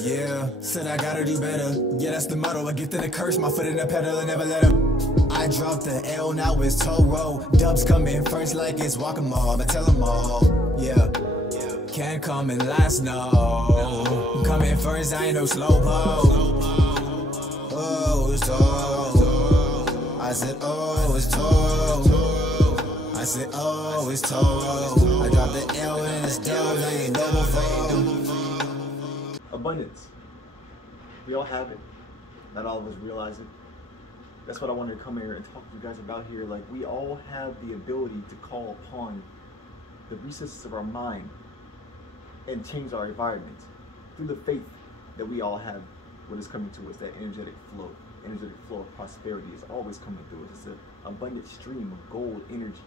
Yeah, said I gotta do better. Yeah, that's the motto. A gift and a curse, my foot in the pedal and never let up. I dropped the L, now it's toll roll. Dubs come in first like it's walk-em-all, but tell them all, yeah. Can't come in last, no. Come in first, I ain't no slow po. Oh, it's toll. I said, oh, it's toll. I said, oh, it's toll. I dropped the L and it's dubs, I ain't no more. Abundance. We all have it. Not all of us realize it. That's what I wanted to come here and talk to you guys about here. Like, we all have the ability to call upon the resources of our mind and change our environment through the faith that we all have. What is coming to us, that energetic flow of prosperity is always coming through us. It's an abundant stream of gold energy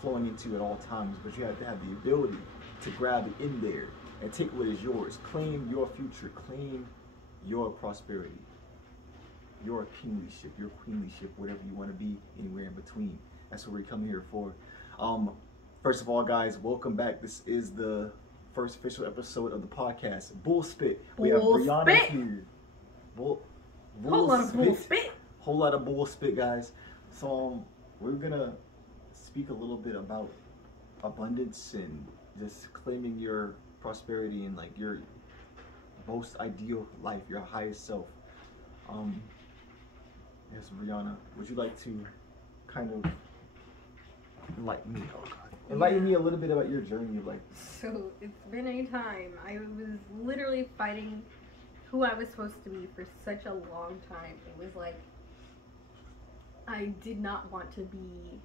flowing into at all times, but you have to have the ability to grab it in there and take what is yours. Claim your future, claim your prosperity, your kinglyship, your queenlyship, whatever you want to be, anywhere in between. That's what we're coming here for. First of all, guys, welcome back. This is the first official episode of the podcast, Bull Spit. We have Brianna here. Whole lot of bull spit, guys. So we're gonna speak a little bit about abundance and just claiming your prosperity and like your most ideal life, your highest self. Yes, Brianna, would you like to kind of enlighten me? Oh God. Enlighten me a little bit about your journey of like. So it's been a time. I was literally fighting who I was supposed to be for such a long time. It was like I did not want to be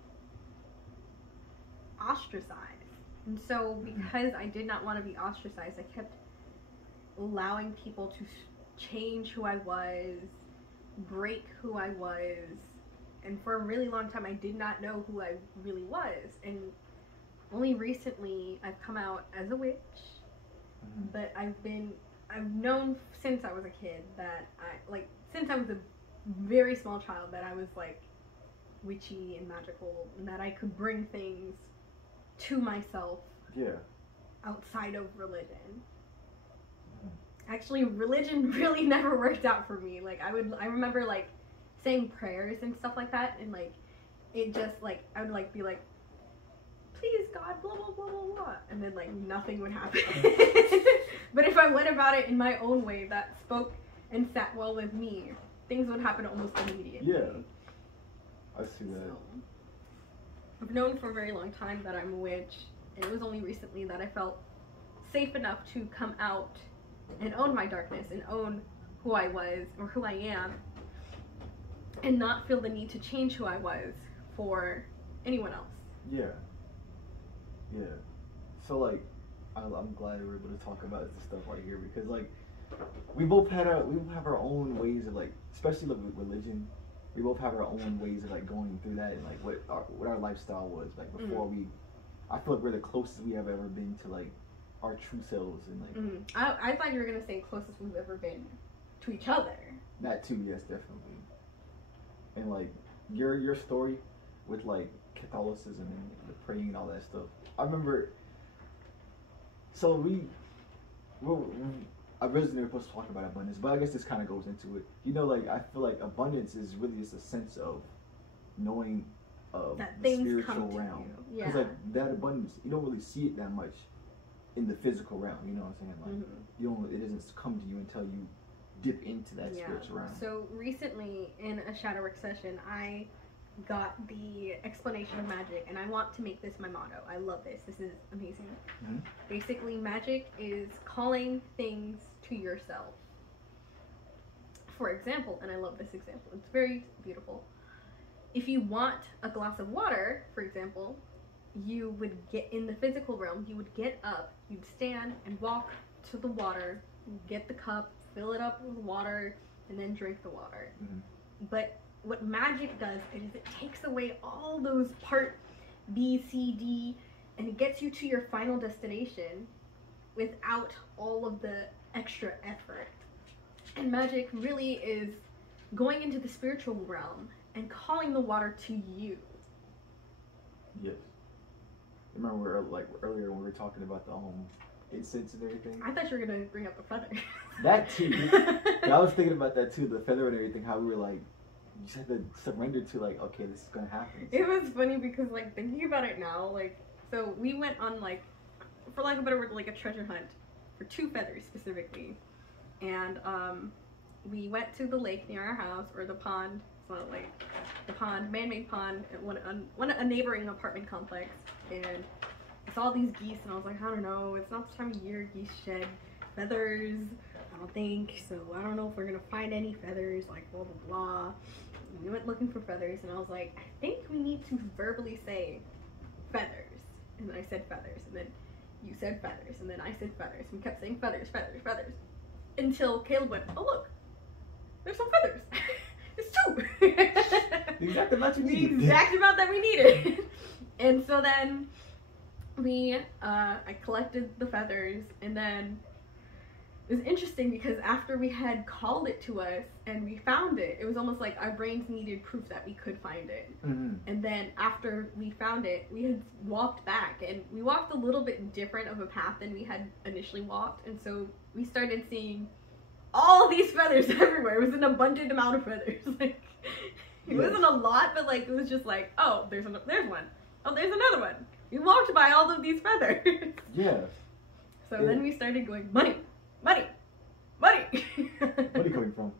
ostracized. And so because I did not want to be ostracized, I kept allowing people to change who I was, break who I was. And for a really long time, I did not know who I really was. And only recently, I've come out as a witch. But I've known since I was a kid that since I was a very small child, that I was like witchy and magical, and that I could bring things to myself outside of religion. Actually, religion really never worked out for me. Like I remember like saying prayers and stuff like that, and like it just like I would like be like, please God, blah blah blah blah blah, and then like nothing would happen. But if I went about it in my own way that spoke and sat well with me, things would happen almost immediately. Yeah, I see that. So, I've known for a very long time that I'm a witch, and it was only recently that I felt safe enough to come out and own my darkness and own who I was or who I am, and not feel the need to change who I was for anyone else. Yeah. So like, I'm glad we're able to talk about this stuff right here, because like we both have our own ways of like, especially like with religion, we both have our own ways of like going through that and like what our lifestyle was like before I feel like we're the closest we have ever been to like our true selves and like. I thought you were gonna say closest we've ever been to each other. That too, yes, definitely. And like your story with like Catholicism and the praying and all that stuff. I remember. So I originally never supposed to talk about abundance, but I guess this kind of goes into it. You know, like I feel like abundance is really just a sense of knowing that the things spiritual come to realm. you. Because like that abundance, you don't really see it that much in the physical realm. You know what I'm saying? Like it doesn't come to you until you dip into that spiritual realm. So recently in a shadow work session, I got the explanation of magic, and I want to make this my motto. I love this. This is amazing. Basically, magic is calling things to yourself. For example, and I love this example, it's very beautiful. If you want a glass of water, for example, you would get in the physical realm, you would get up, you'd stand and walk to the water, get the cup, fill it up with water, and then drink the water. But what magic does is it takes away all those part B, C, D, and it gets you to your final destination without all of the extra effort. And magic really is going into the spiritual realm and calling the water to you. Yes. Remember like earlier when we were talking about incense and everything. I thought you were gonna bring up the feather. That too. I was thinking about that too, the feather and everything, how we were like, you just had to surrender to like, okay, this is gonna happen. It was funny because like thinking about it now, like, so we went on like, for like a better word, like a treasure hunt for 2 feathers specifically. And we went to the lake near our house, or the pond. It's not a lake. The pond, man-made pond, at a neighboring apartment complex. And I saw these geese, and I was like, I don't know, it's not the time of year geese shed feathers, I don't think, so I don't know if we're gonna find any feathers, like blah blah blah. And we went looking for feathers, and I was like, I think we need to verbally say feathers. And then I said feathers, and then you said feathers, and then I said feathers. We kept saying feathers, feathers, feathers, until Caleb went, oh look, there's some feathers. It's 2. The exact amount you needed. The exact amount that we needed. And so then I collected the feathers, and then it was interesting because after we had called it to us and we found it, it was almost like our brains needed proof that we could find it. Mm-hmm. And then after we found it, we had walked back, and we walked a little bit different of a path than we had initially walked, and so we started seeing all these feathers everywhere. It was an abundant amount of feathers. Like, it wasn't a lot, but like it was just like, oh, there's one. Oh, there's another one. We walked by all of these feathers. Yeah. So then we started going, money, money, money. Money coming from?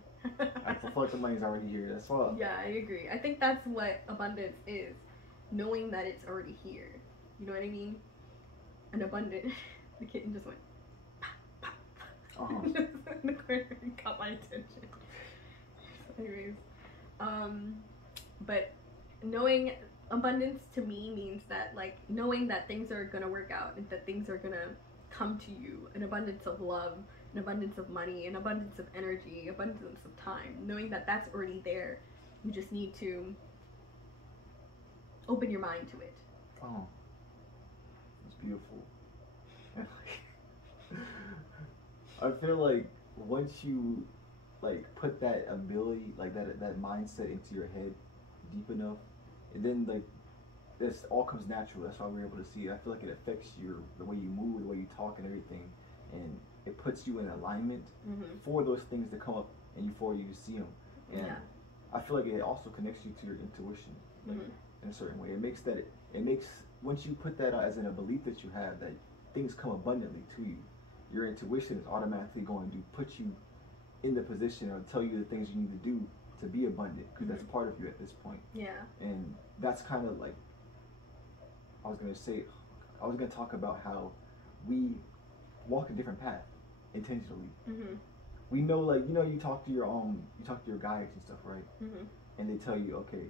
I feel like the money's already here. That's all. Yeah, I agree. I think that's what abundance is, knowing that it's already here. You know what I mean? An abundant. The kitten just went. Uh-huh. Just in the corner and caught my attention. Anyways, but knowing abundance to me means that, like, knowing that things are gonna work out and that things are gonna come to you. An abundance of love, an abundance of money, an abundance of energy, abundance of time. Knowing that that's already there, you just need to open your mind to it. Oh, it's beautiful. I feel like once you like put that ability, like that mindset into your head deep enough, and then like this all comes natural. That's why we're able to see it. I feel like it affects the way you move, the way you talk, and everything, and it puts you in alignment for those things to come up and for you to see them. And I feel like it also connects you to your intuition, like, in a certain way. It makes once you put that as in a belief that you have, that things come abundantly to you, your intuition is automatically going to put you in the position or tell you the things you need to do to be abundant, because that's part of you at this point. Yeah. And that's kind of like, I was going to talk about how we walk a different path intentionally. We know, like, you talk to your guides and stuff, right? And they tell you, okay,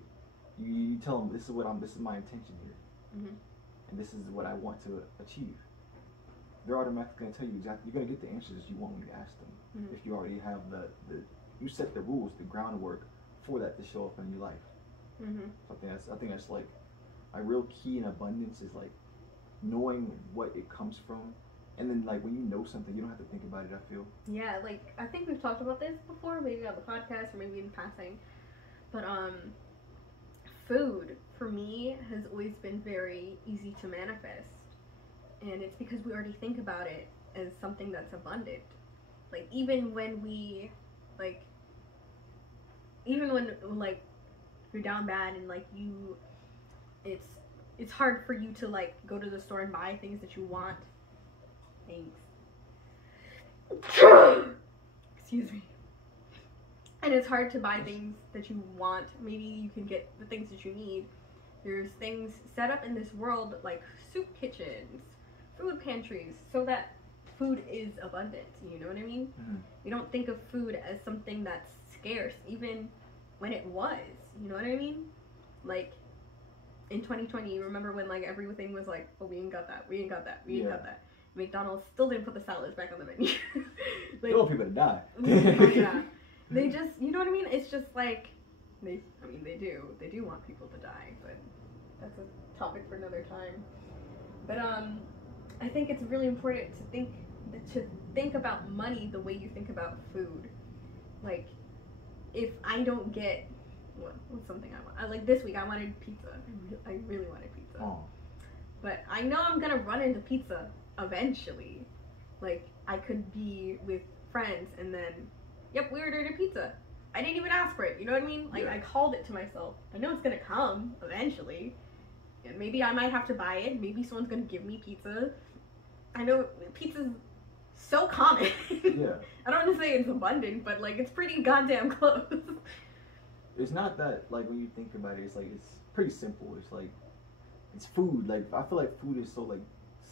you tell them, this is my intention here, and this is what I want to achieve. They're automatically going to tell you exactly. You're going to get the answers you want when you ask them. If you already have you set the rules, the groundwork for that to show up in your life. So I think that's like a real key in abundance, is like knowing what it comes from, and then like when you know something, you don't have to think about it. I feel. Yeah, like I think we've talked about this before, maybe on the podcast or maybe in passing, but food for me has always been very easy to manifest. And it's because we already think about it as something that's abundant. Like, even when you're down bad and like it's hard for you to like go to the store and buy things that you want. Thanks. Excuse me. And it's hard to buy things that you want. Maybe you can get the things that you need. There's things set up in this world like soup kitchens, food pantries, so that food is abundant. You know what I mean? We don't think of food as something that's scarce, even when it was. You know what I mean? Like in 2020, remember when like everything was like, oh, we ain't got that, we ain't got that, we ain't got that. McDonald's still didn't put the salads back on the menu. Like, they want people to die. Yeah, they just, you know what I mean? It's just like they do want people to die, but that's a topic for another time. But I think it's really important to think about money the way you think about food. Like, if I don't get what's something I want, like this week I wanted pizza. I really wanted pizza. Oh. But I know I'm gonna run into pizza eventually. Like, I could be with friends and then, yep, we ordered a pizza. I didn't even ask for it, you know what I mean? Like, Yeah. I called it to myself. I know it's gonna come eventually. And maybe I might have to buy it. Maybe someone's gonna give me pizza. I know pizza's so common. Yeah. I don't want to say it's abundant, but, like, it's pretty goddamn close. It's not that, like, when you think about it, it's like, it's pretty simple. It's like, it's food. Like, I feel like food is so, like,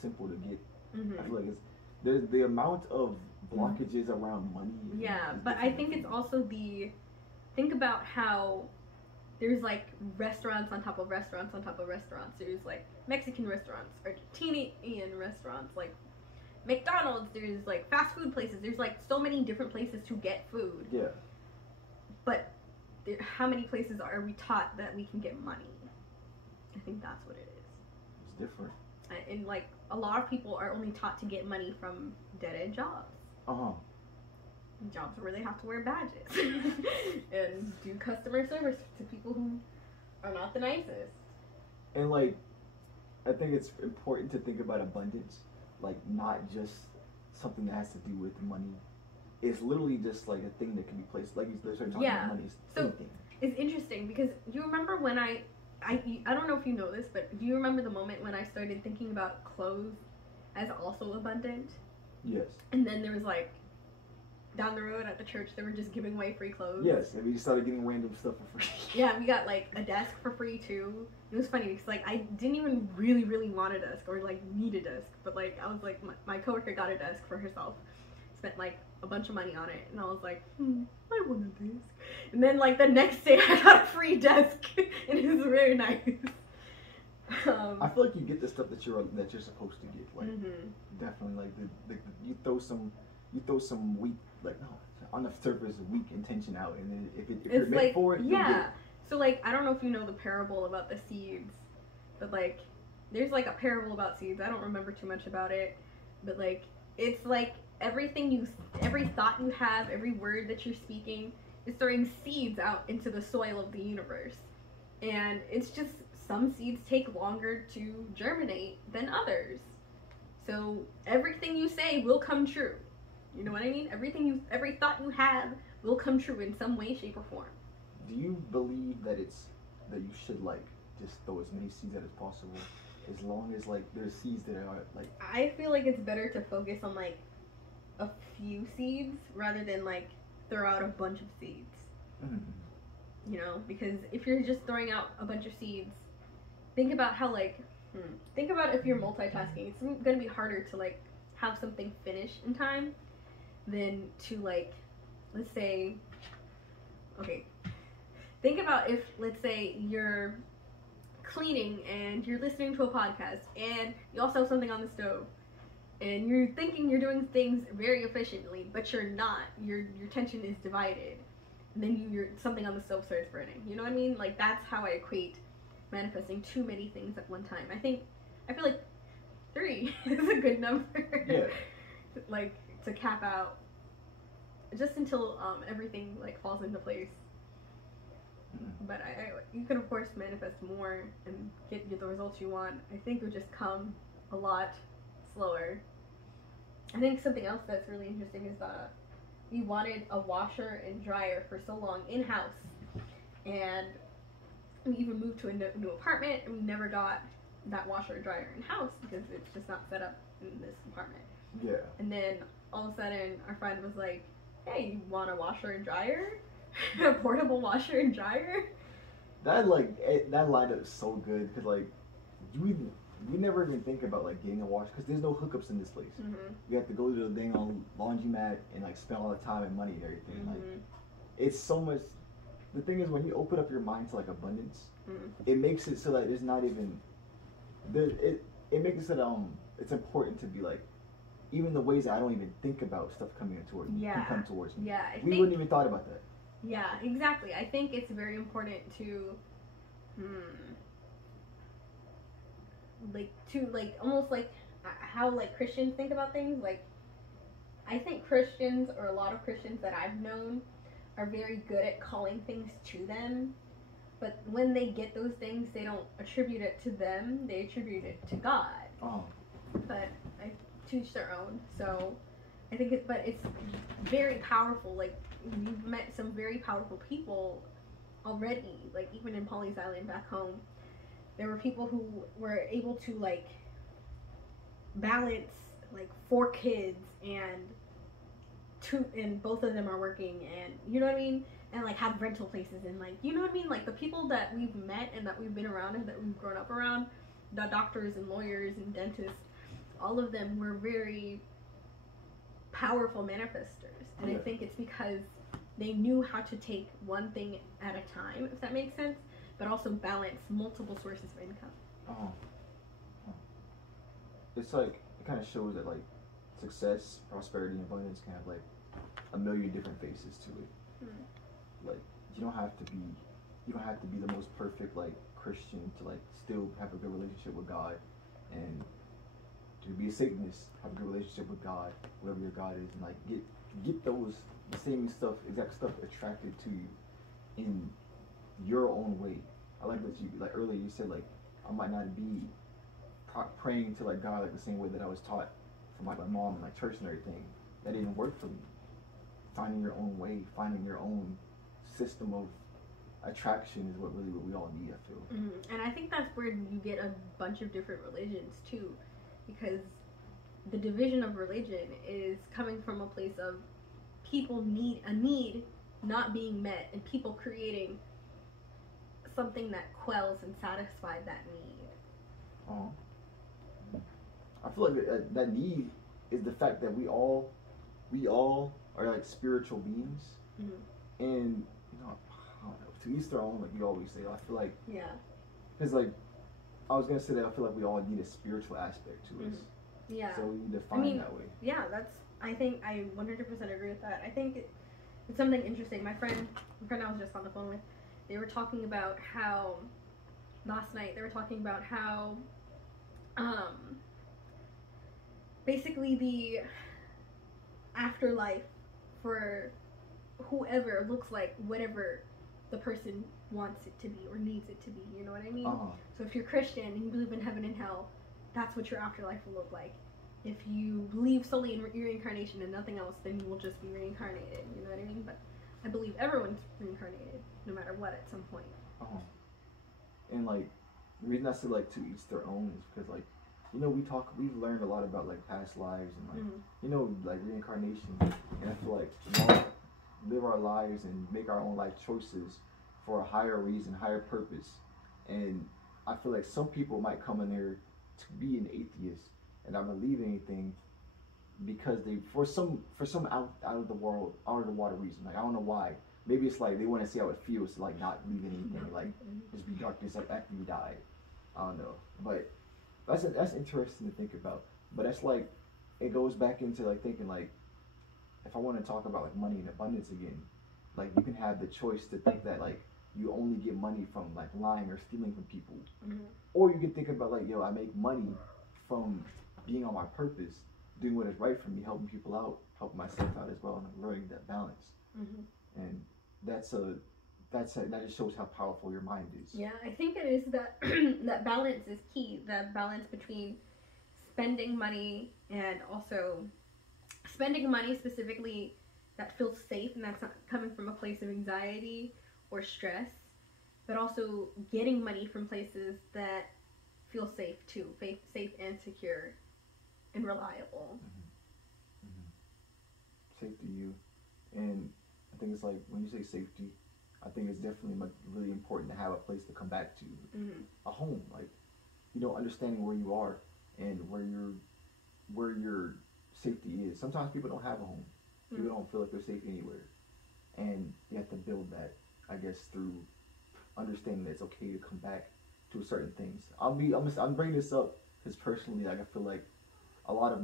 simple to get. I feel like it's, there's the amount of blockages around money. Yeah, is but I different. think it's also think about how there's, like, restaurants on top of restaurants on top of restaurants. There's, like, Mexican restaurants, Argentinian restaurants, like, McDonald's, there's, like, fast food places. There's, like, so many different places to get food. Yeah. But how many places are we taught that we can get money? I think that's what it is. It's different. And, like, a lot of people are only taught to get money from dead-end jobs. Jobs where they have to wear badges and do customer service to people who are not the nicest. And, like, I think it's important to think about abundance, like, not just something that has to do with money. It's literally just, like, a thing that can be placed, like, you started talking about money. It's So, anything. it's interesting because do you remember when I don't know if you know this, but do you remember the moment when I started thinking about clothes as also abundant? Yes. And then there was, like, down the road at the church, they were just giving away free clothes. Yes, and we just started getting random stuff for free. Yeah, we got, like, a desk for free, too. It was funny because, like, I didn't even really want a desk or, like, need a desk. But, like, I was like, my coworker got a desk for herself. Spent, like, a bunch of money on it. And I was like, I want a desk. And then, like, the next day I got a free desk. And it was very nice. I feel like you get the stuff that you're supposed to get. Like, definitely, like, the you throw some weak, like, no, on the surface, weak intention out, and then if you're meant for it, you'll get it. So, like, I don't know if you know the parable about the seeds, but, like, there's, like, a parable about seeds. I don't remember too much about it, but, like, it's like every thought you have, every word that you're speaking is throwing seeds out into the soil of the universe. And it's just, some seeds take longer to germinate than others. So everything you say will come true. You know what I mean? Every thought you have will come true in some way, shape, or form. Do you believe that you should, like, just throw as many seeds out as possible, as long as, like, there's seeds that are, like... I feel like it's better to focus on, like, a few seeds rather than, like, throw out a bunch of seeds. You know, because if you're just throwing out a bunch of seeds, think about how, like, think about if you're multitasking. It's going to be harder to, like, have something finish in time than to, like, let's say, okay, think about if, let's say, you're cleaning and you're listening to a podcast and you also have something on the stove and you're thinking you're doing things very efficiently, but you're not. Your attention is divided. And then you're something on the stove starts burning. You know what I mean? Like, that's how I equate manifesting too many things at one time. I feel like 3 is a good number. Yeah. Like, to cap out just until everything, like, falls into place. But you can, of course, manifest more and get the results you want. I think it would just come a lot slower. I think something else that's really interesting is we wanted a washer and dryer for so long in-house, and we even moved to a new apartment, and we never got that washer and dryer in-house because it's just not set up in this apartment. Yeah. And then all of a sudden our friend was like, hey, you want a washer and dryer? A portable washer and dryer? That line up is so good, because, like, we never even think about, like, getting a washer, because there's no hookups in this place. You have to go to the dang on laundromat and, like, spend all the time and money and everything. Like, it's so much. The thing is, when you open up your mind to, like, abundance, it makes it so that it's not even it makes it so that it's important to be like, even the ways that I don't even think about stuff coming towards me can come towards me. Yeah, we wouldn't even thought about that. Yeah, exactly. I think it's very important to almost like how, like, Christians think about things. Like, I think Christians, or a lot of Christians that I've known, are very good at calling things to them, but when they get those things, they don't attribute it to them, they attribute it to God. Oh. But to each their own. So I think it's very powerful. Like, you've met some very powerful people already. Like, even in Pawleys Island back home, there were people who were able to like balance like 4 kids and both of them are working, and you know what I mean, and like have rental places, and like, you know what I mean, like the people that we've met and that we've been around and that we've grown up around, the doctors and lawyers and dentists, all of them were very powerful manifestors. And I think it's because they knew how to take one thing at a time, if that makes sense, but also balance multiple sources of income. It's like, it kind of shows that like success, prosperity, and abundance can have like a million different faces to it. Like, you don't have to be the most perfect like Christian to like still have a good relationship with God, and to be a Satanist, have a good relationship with God, whatever your God is, and like get those same exact stuff attracted to you in your own way. I like what you, like earlier you said, like, I might not be praying to like God like the same way that I was taught from like my mom and like church and everything. That didn't work for me. Finding your own way, finding your own system of attraction is what we all need, I feel. And I think that's where you get a bunch of different religions too, because the division of religion is coming from a place of people need not being met, and people creating something that quells and satisfies that need. I feel like that need is the fact that we all are like spiritual beings, and you know, I don't know, to each their own, like you always say. I feel like, because like I was gonna say that I feel like we all need a spiritual aspect to us. Yeah. So we need to find that way. Yeah, I think I 100% agree with that. I think it's something interesting. My friend I was just on the phone with, they were talking about how last night they were talking about how basically the afterlife for whoever looks like whatever the person wants it to be or needs it to be, you know what I mean? So if you're Christian and you believe in heaven and hell, that's what your afterlife will look like. If you believe solely in reincarnation and nothing else, then you will just be reincarnated, you know what I mean? But I believe everyone's reincarnated, no matter what, at some point. And like, the reason I say like to each their own is because like, you know, we've learned a lot about like past lives and like, you know, like reincarnation, and I feel like we all live our lives and make our own life choices for a higher reason, higher purpose. And I feel like some people might come in there to be an atheist and not believe anything because they for some out of the water reason. Like, I don't know why. Maybe it's like they want to see how it feels to like not believe in anything, like just be darkness like after you die. I don't know, but that's interesting to think about. But that's like, it goes back into like thinking like, if I want to talk about like money and abundance again, like you can have the choice to think that like you only get money from like lying or stealing from people, or you can think about like, yo, I make money from being on my purpose, doing what is right for me, helping people out, helping myself out as well, and learning that balance. And that just shows how powerful your mind is. Yeah, I think it is that that balance is key. That balance between spending money and also spending money specifically that feels safe and that's not coming from a place of anxiety or stress, but also getting money from places that feel safe too, safe and secure and reliable. Safe to you. And I think it's like, when you say safety, I think it's definitely really important to have a place to come back to, a home. Like, you know, understanding where you are and where your safety is. Sometimes people don't have a home. People don't feel like they're safe anywhere, and you have to build that, I guess, through understanding that it's okay to come back to certain things. I'm bringing this up because personally, like, I feel like a lot of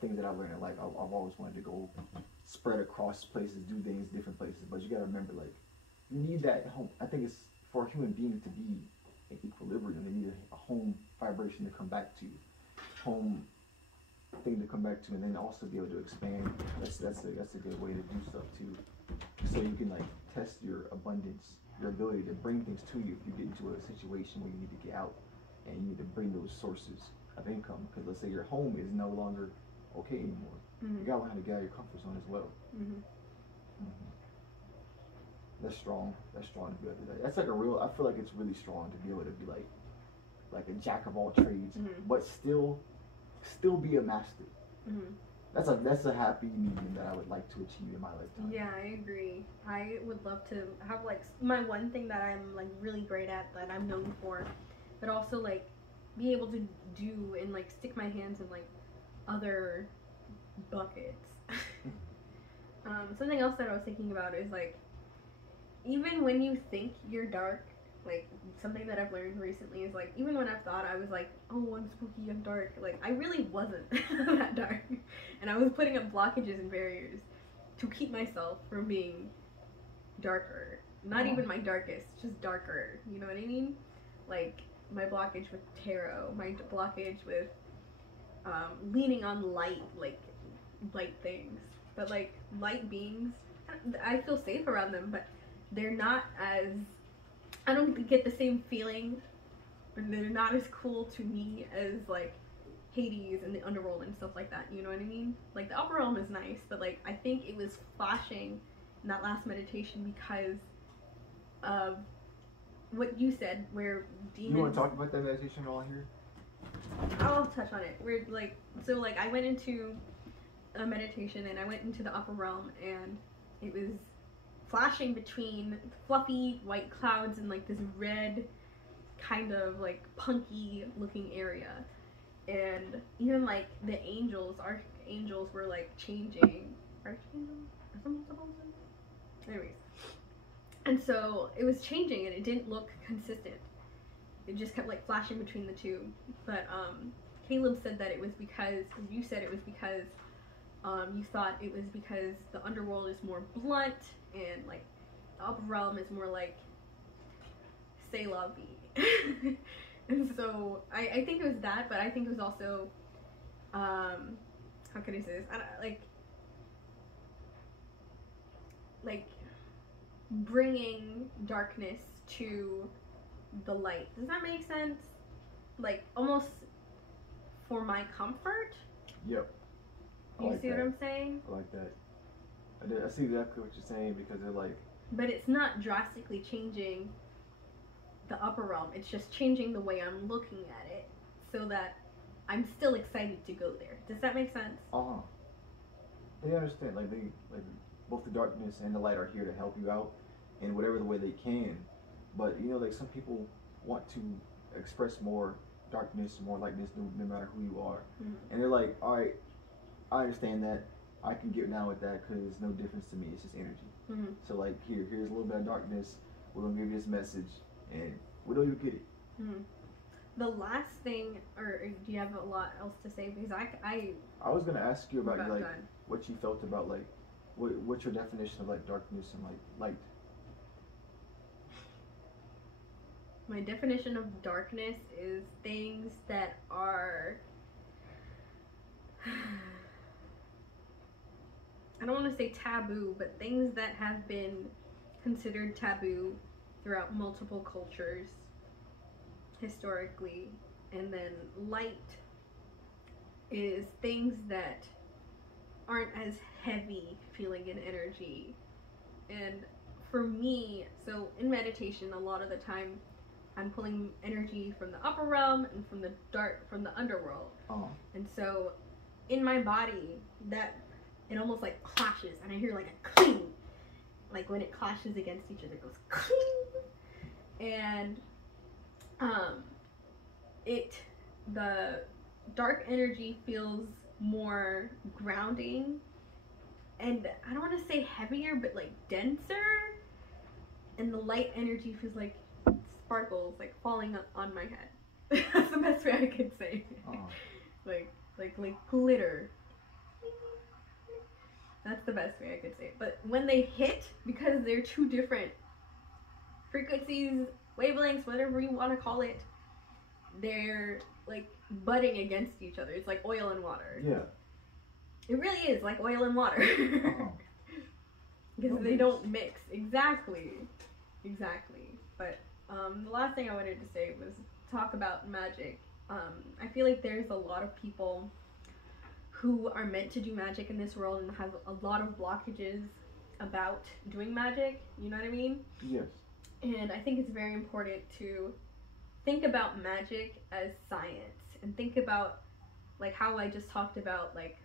things that I've learned in life, I've always wanted to go spread across places, do things different places. But you gotta remember, like, you need that home. I think it's for a human being to be in equilibrium. They need a home vibration to come back to, home thing to come back to, and then also be able to expand. That's a good way to do stuff too. So you can like test your abundance, your ability to bring things to you if you get into a situation where you need to get out and you need to bring those sources. of income. Because let's say your home is no longer okay anymore. You gotta learn how to get out of your comfort zone as well. That's strong. That's strong to be able to do that. That's like a real. I feel like it's really strong to be able to be like a jack of all trades, but still be a master. That's a happy medium that I would like to achieve in my lifetime. Yeah, I agree. I would love to have like my one thing that I'm like really great at, that I'm known for, but also like be able to do and like stick my hands in like other buckets. Something else that I was thinking about is like, even when you think you're dark, like something that I've learned recently is like, even when I've thought I was like, oh, I'm spooky, I'm dark, like I really wasn't that dark, and I was putting up blockages and barriers to keep myself from being darker. Not even my darkest, just darker, you know what I mean? Like my blockage with tarot, my blockage with leaning on light, like light things, but like light beings, I feel safe around them, but they're not as, I don't get the same feeling, and they're not as cool to me as like Hades and the underworld and stuff like that, you know what I mean? Like the upper realm is nice, but like I think it was flashing in that last meditation because of what you said, where demons... You want to talk about that meditation while here? I'll touch on it. Where like, so like I went into a meditation and I went into the upper realm, and it was flashing between fluffy white clouds and like this red kind of like punky looking area, and even like the archangels were like changing. Archangels? Are someone supposed to? Anyways, and so it was changing and it didn't look consistent. It just kept like flashing between the two. But Caleb said that it was because, you said it was because you thought it was because the underworld is more blunt and like the upper realm is more like c'est la vie. And so I think it was that, but I think it was also how can I say this? I don't, like bringing darkness to the light. Does that make sense? Like almost for my comfort. Yep. You see what I'm saying? I like that. I see exactly what you're saying, because they're like... But it's not drastically changing the upper realm. It's just changing the way I'm looking at it so that I'm still excited to go there. Does that make sense? They understand. Like both the darkness and the light are here to help you out in whatever the way they can. But you know, like some people want to express more darkness, more lightness, no matter who you are. And they're like, all right, I understand that. I can get down with that because it's no difference to me. It's just energy. So like, here's a little bit of darkness. We're gonna give you this message, and we don't even get it. The last thing, or do you have a lot else to say? Because I was gonna ask you about like done. What you felt about like what's your definition of like darkness and like light. My definition of darkness is things that are, I don't want to say taboo, but things that have been considered taboo throughout multiple cultures historically. And then light is things that aren't as heavy feeling in energy. And for me, so in meditation, a lot of the time I'm pulling energy from the upper realm and from the underworld. And so in my body, that it almost like clashes, and I hear like a cling, like when it clashes against each other, it goes cling. And the dark energy feels more grounding, and I don't want to say heavier, but like denser, and the light energy feels like sparkles like falling on my head. That's the best way I could say. Like glitter. That's the best way I could say it. But when they hit, because they're two different frequencies, wavelengths, whatever you want to call it, they're like butting against each other. It's like oil and water. Yeah. It really is like oil and water. Because they don't mix. Exactly. But the last thing I wanted to say was talk about magic I feel like there's a lot of people who are meant to do magic in this world and have a lot of blockages about doing magic, you know what I mean? Yes. And I think it's very important to think about magic as science and think about like how I just talked about like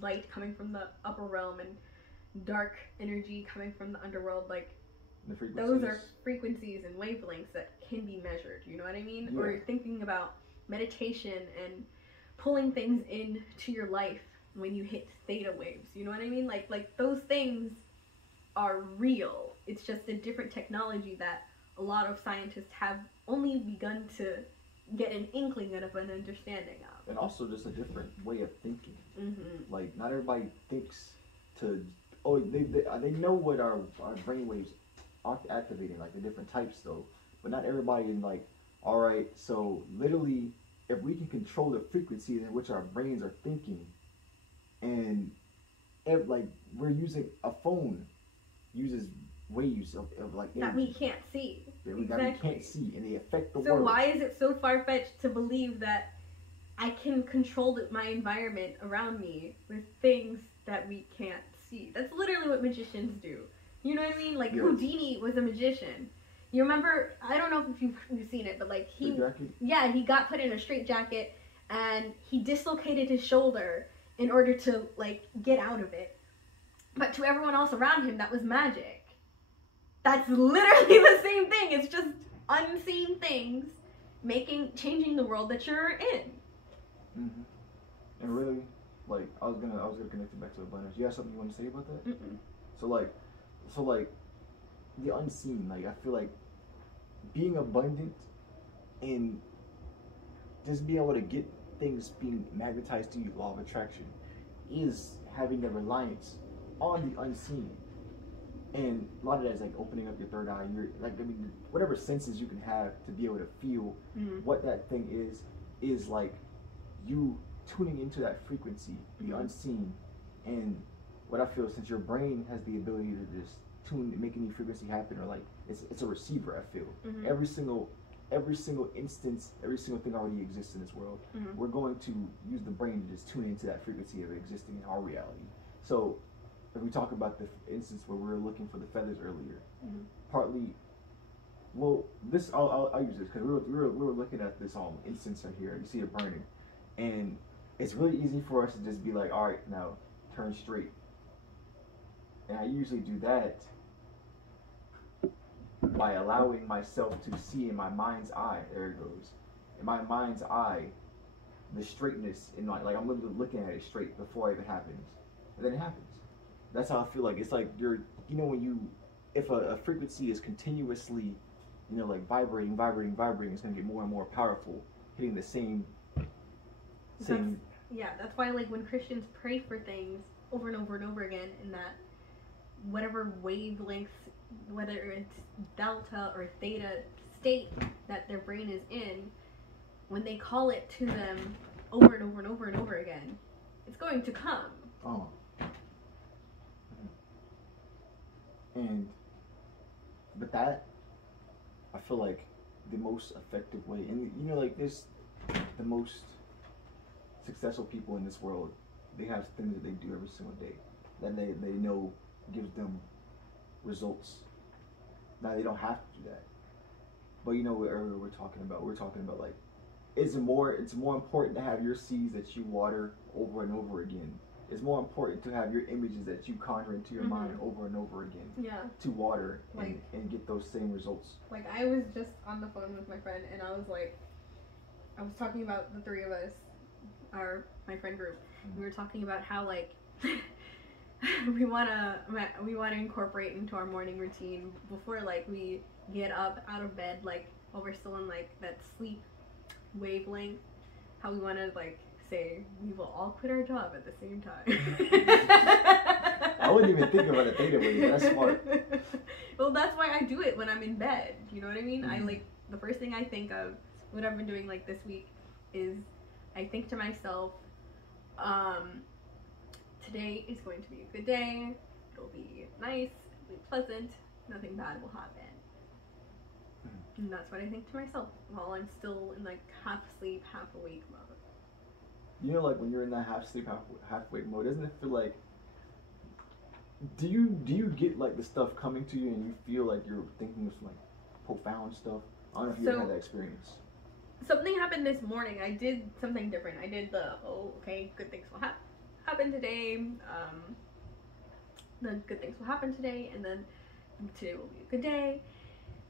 light coming from the upper realm and dark energy coming from the underworld, like those are frequencies and wavelengths that can be measured, you know what I mean? Yeah. Or thinking about meditation and pulling things into your life when you hit theta waves, you know what I mean? Like those things are real. It's just a different technology that a lot of scientists have only begun to get an inkling of an understanding of. And also just a different way of thinking. Mm-hmm. Like, not everybody thinks to, they know what our brainwaves are activating, like the different types though, but not everybody is like, all right, so literally, if we can control the frequency in which our brains are thinking, and like we're using a phone uses waves of like that energy we can't see. that Exactly. we can't see, and they affect the So world. why is it so far-fetched to believe that I can control my environment around me with things that we can't see? That's literally what magicians do. You know what I mean? Like, Yes. Houdini was a magician. You remember, I don't know if you've seen it, but like he got put in a straitjacket and he dislocated his shoulder in order to like get out of it. But to everyone else around him, that was magic. That's literally the same thing. It's just unseen things changing the world that you're in. Mm-hmm. And really, like, I was gonna connect it back to abundance. You have something you want to say about that? Mm-mm. So like the unseen. Like, I feel like being abundant and just being able to get things being magnetized to you, law of attraction, is having a reliance on the unseen. And a lot of that is like opening up your third eye. You're like, I mean, whatever senses you can have to be able to feel what that thing is like you tuning into that frequency, the unseen. And what I feel, since your brain has the ability to just make any frequency happen, or like it's a receiver, I feel. Every single instance, every single thing already exists in this world. We're going to use the brain to just tune into that frequency of existing in our reality. So if we talk about the instance where we were looking for the feathers earlier, partly, well, this I'll use this because we were looking at this instance right here. You see it burning, and it's really easy for us to just be like, all right, now turn straight. And I usually do that by allowing myself to see in my mind's eye. There it goes. In my mind's eye, the straightness in my, like, I'm literally looking at it straight before it even happens, and then it happens. That's how I feel. Like, it's like you're, you know, when if a frequency is continuously, you know, like vibrating, it's gonna get more and more powerful, hitting the same. That's why, like, when Christians pray for things over and over and over again in that whatever wavelengths, whether it's delta or theta state that their brain is in, when they call it to them over and over and over and over again, it's going to come. Oh. But that, I feel like the most effective way, and you know, like, this, the most successful people in this world, they have things that they do every single day that they know gives them results. Now, they don't have to do that, but you know what earlier we're talking about like, it's more important to have your seeds that you water over and over again. It's more important to have your images that you conjure into your mind over and over again. Yeah. To water and get those same results. Like, I was just on the phone with my friend, and I was talking about the three of us, my friend group. We were talking about how, like, we wanna incorporate into our morning routine before, like, we get up out of bed, like, while we're still in, like, that sleep wavelength. How we wanna, like, say we will all quit our job at the same time. I wouldn't even think about it theta wave. That's smart. Well, that's why I do it when I'm in bed. You know what I mean? I, like, the first thing I think of, what I've been doing, like, this week, is I think to myself, today is going to be a good day. It'll be nice. It'll be pleasant. Nothing bad will happen. And that's what I think to myself while I'm still in like half sleep, half awake mode. You know, like when you're in that half sleep, half awake mode, doesn't it feel like? Do you get like the stuff coming to you and you feel like you're thinking of some like profound stuff? I don't know if you ever had that experience. Something happened this morning. I did something different. I did good things will happen today. The good things will happen today, and then today will be a good day.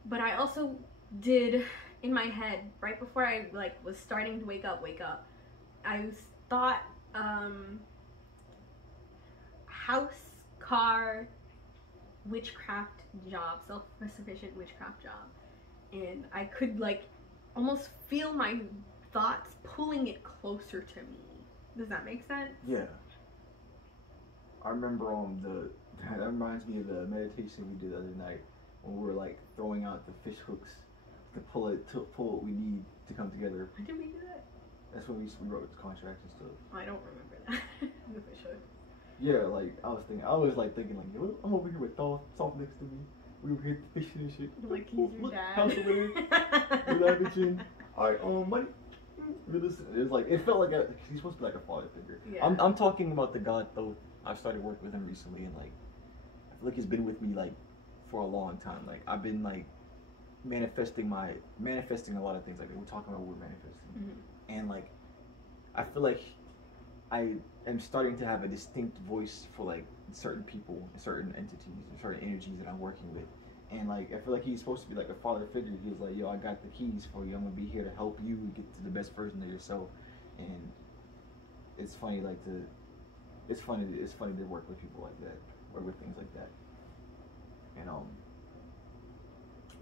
But I also did in my head right before I like was starting to wake up. I thought house, car, witchcraft job, self-sufficient witchcraft job, and I could like almost feel my thoughts pulling it closer to me. Does that make sense? Yeah. I remember that reminds me of the meditation we did the other night when we were like throwing out the fish hooks to pull what we need to come together. Why did we do that? That's when we wrote the contracts and stuff. I don't remember that. The fish hooks. Yeah, like I was thinking like, yo, I'm over here with salt next to me. We were here fishing and shit. Like he's your dad. House over there. We're laughing. Alright, money. It was like it felt like he's supposed to be like a father figure. Yeah. I'm talking about the God though. I've started working with him recently, and like I feel like he's been with me like for a long time. Like I've been like manifesting a lot of things. Like we're talking about what we're manifesting, and like I feel like I am starting to have a distinct voice for like certain people, certain entities, and certain energies that I'm working with. And like I feel like he's supposed to be like a father figure. He was like, yo, I got the keys for you. I'm gonna be here to help you get to the best version of yourself. And it's funny to work with people like that, work with things like that. And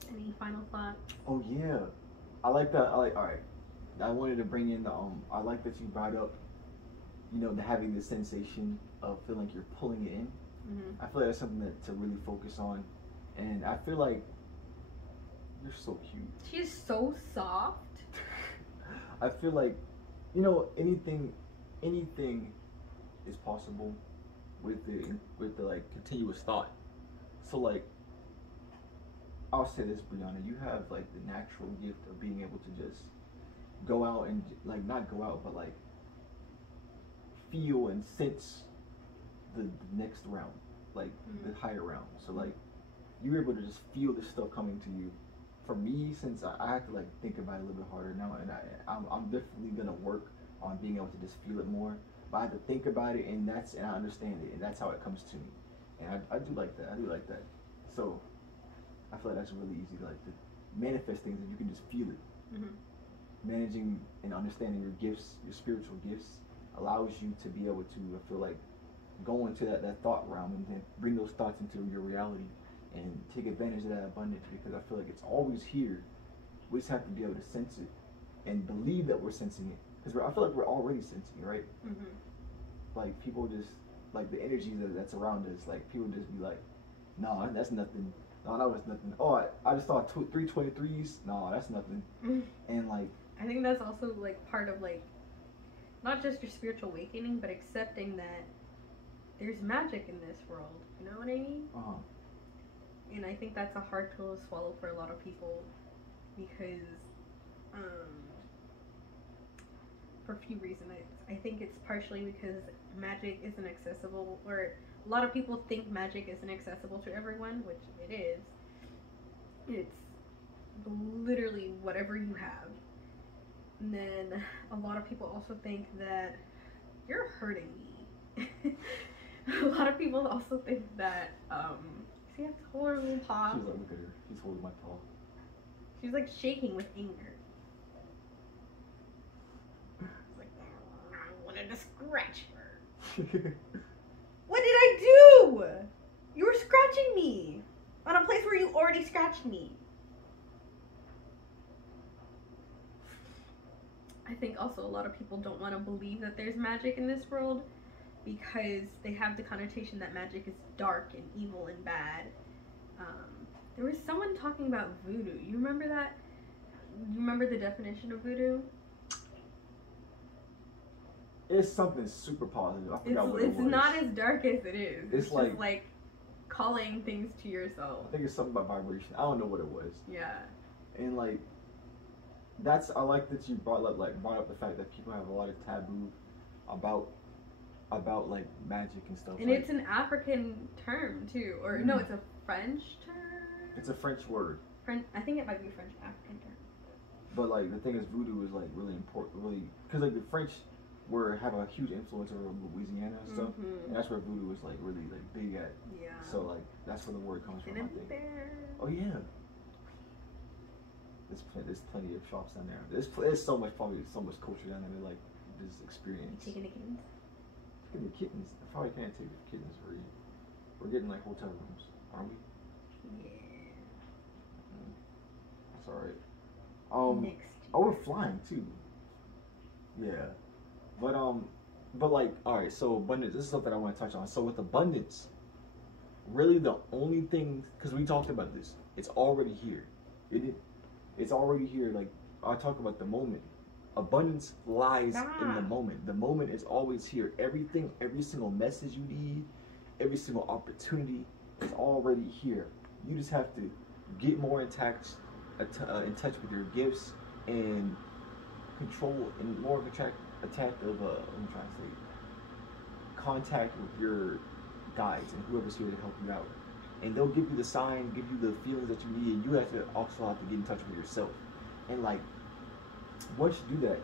Any final thoughts? oh yeah, I like that. All right, I wanted to bring in the I like that you brought up, you know, having the sensation of feeling like you're pulling it in. I feel like that's something to really focus on. And I feel like you're so cute. She's so soft. I feel like, you know, anything is possible with the like continuous thought. So like, I'll say this, Brianna, you have like the natural gift of being able to just go out and like not go out, but like feel and sense the next round, like the higher round. So like, you're able to just feel this stuff coming to you. For me, since I have to like think about it a little bit harder now, and I'm definitely gonna work on being able to just feel it more. But I have to think about it, and I understand it, and that's how it comes to me. And I do like that. So I feel like that's really easy to like to manifest things if you can just feel it. Managing and understanding your gifts, your spiritual gifts, allows you to be able to, I feel like, go into that thought realm and then bring those thoughts into your reality and take advantage of that abundance, because I feel like it's always here. We just have to be able to sense it and believe that we're sensing it, because I feel like we're already sensing it, right? Like people just, like the energy that's around us, like people just be like, no, that's nothing. No, that was nothing. Oh, I just saw 323s. No, that's nothing. And like, I think that's also like part of like, not just your spiritual awakening, but accepting that there's magic in this world. You know what I mean? And I think that's a hard pill to swallow for a lot of people, because for a few reasons. I think it's partially because magic isn't accessible, or a lot of people think magic isn't accessible to everyone, which it is. It's literally whatever you have. And then a lot of people also think that you're hurting me. A lot of people also think that see, I have to hold her little paw. she's like, look at her. She's holding my paw. She's like shaking with anger. It's like, I wanted to scratch her. What did I do? You were scratching me on a place where you already scratched me. I think also a lot of people don't want to believe that there's magic in this world, because they have the connotation that magic is dark and evil and bad. There was someone talking about voodoo. You remember that? You remember the definition of voodoo? It's something super positive. I forgot what it was. It's not as dark as it is. It's like, just like calling things to yourself. I think it's something about vibration. I don't know what it was. Yeah. And like I like that you brought up the fact that people have a lot of taboo about like magic and stuff. And it's an African term too, or no, it's a French term. It's a French word. I think it might be a French African term. But like the thing is, voodoo is like really important, because like the French have a huge influence over Louisiana and stuff, and that's where voodoo is like really like big at. Yeah. So like that's where the word comes from, I think. There. Oh yeah. There's plenty of shops down there. There's so much culture down there. Like this experience. Taking the kittens. Taking the kittens. I probably can't take the kittens for you. We're getting like hotel rooms, aren't we? Yeah. That's alright. Next year. Oh, we're flying too. Yeah. But like, alright, so abundance, this is something I want to touch on. So with abundance, really the only thing, because we talked about this, it's already here. It's already here. Like, I talk about the moment. Abundance lies in the moment. The moment is always here. Everything, every single message you need, every single opportunity is already here. You just have to get more in touch with your gifts and control and more of contact with your guides and whoever's here to help you out. And they'll give you the sign, give you the feelings that you need, and you have to get in touch with yourself. And like, once you do that,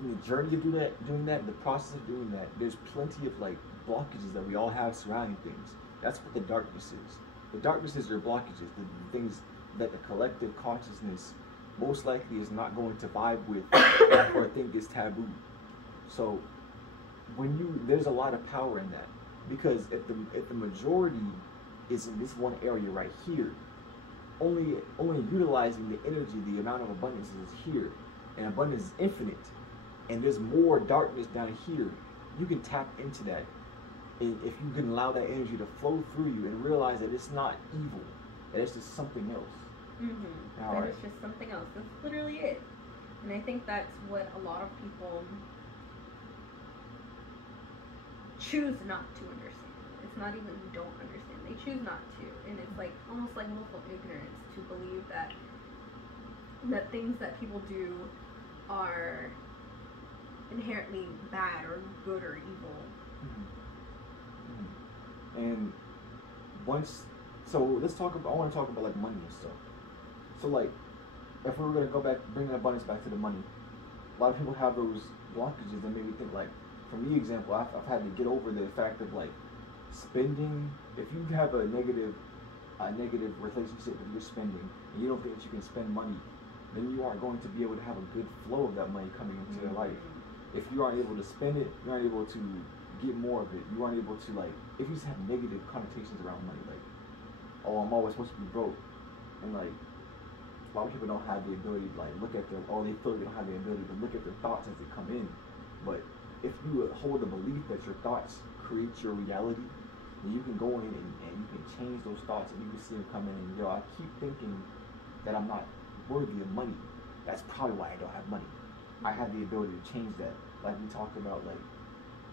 in the journey of doing that, the process of doing that, there's plenty of like blockages that we all have surrounding things. That's what the darkness is. The darkness is your blockages, the things that the collective consciousness most likely is not going to vibe with or think is taboo. So there's a lot of power in that, because if the majority is in this one area right here, only utilizing the energy, the amount of abundance is here, and abundance is infinite, and there's more darkness down here, you can tap into that. And if you can allow that energy to flow through you and realize that it's not evil, that it's just something else. That it's just something else. That's literally it. And I think that's what a lot of people choose not to understand. It's not even don't understand. They choose not to. And it's like almost like willful ignorance to believe that things that people do are inherently bad or good or evil. And so let's talk about, I want to talk about like money and stuff. So like, if we were going to go back, bring the abundance back to the money, a lot of people have those blockages that make me think, like, for me example, I've had to get over the fact of like spending. If you have a negative relationship with your spending, and you don't think that you can spend money, then you aren't going to be able to have a good flow of that money coming into your life. If you aren't able to spend it, you aren't able to get more of it. You aren't able to, like, if you just have negative connotations around money, like, oh, I'm always supposed to be broke, and like, a lot of people don't have the ability to like look at their, or they feel they don't have the ability to look at their thoughts as they come in. But if you hold the belief that your thoughts create your reality, then you can go in and you can change those thoughts, and you can see them come in. And I keep thinking that I'm not worthy of money. That's probably why I don't have money. I have the ability to change that. Like we talked about, like,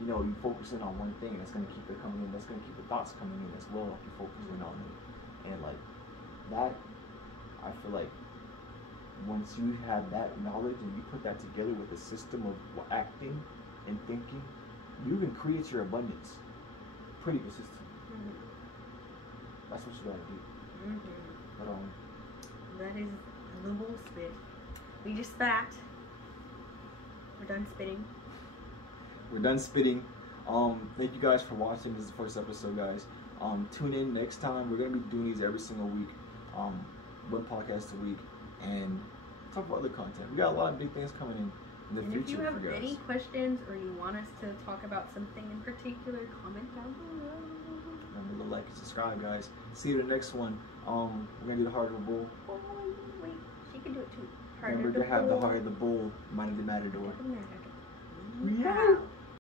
you focus in on one thing, that's gonna keep it coming in. That's gonna keep the thoughts coming in as well. If you focus in on it, and like that, I feel like once you have that knowledge and you put that together with a system of acting and thinking, you can create your abundance pretty consistently. That's what you gotta do. But that is the bull spit. We just spat. We're done spitting. We're done spitting. Thank you guys for watching. This is the first episode, guys. Tune in next time. We're gonna be doing these every single week. One podcast a week, and talk about other content. We got a lot of big things coming in the future. If you have for any questions or you want us to talk about something in particular, comment down below. Remember to like and subscribe, guys. See you in the next one. We're gonna do the heart of the bull. Oh, wait, she can do it too. Remember to have the heart of the bull, mind of the matador. Yeah.